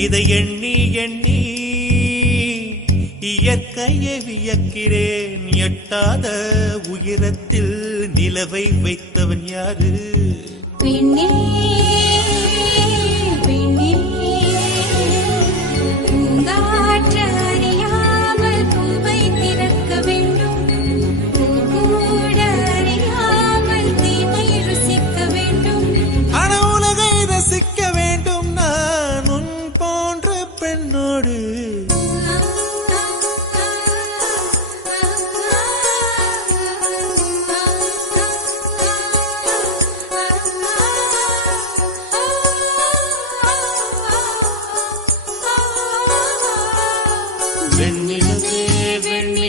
இதை எண்ணி எண்ணி இயற்கையை வியக்கிறேன். எட்டாத உயரத்தில் நிலவை வைத்தவன் யாரு? பெண்ணே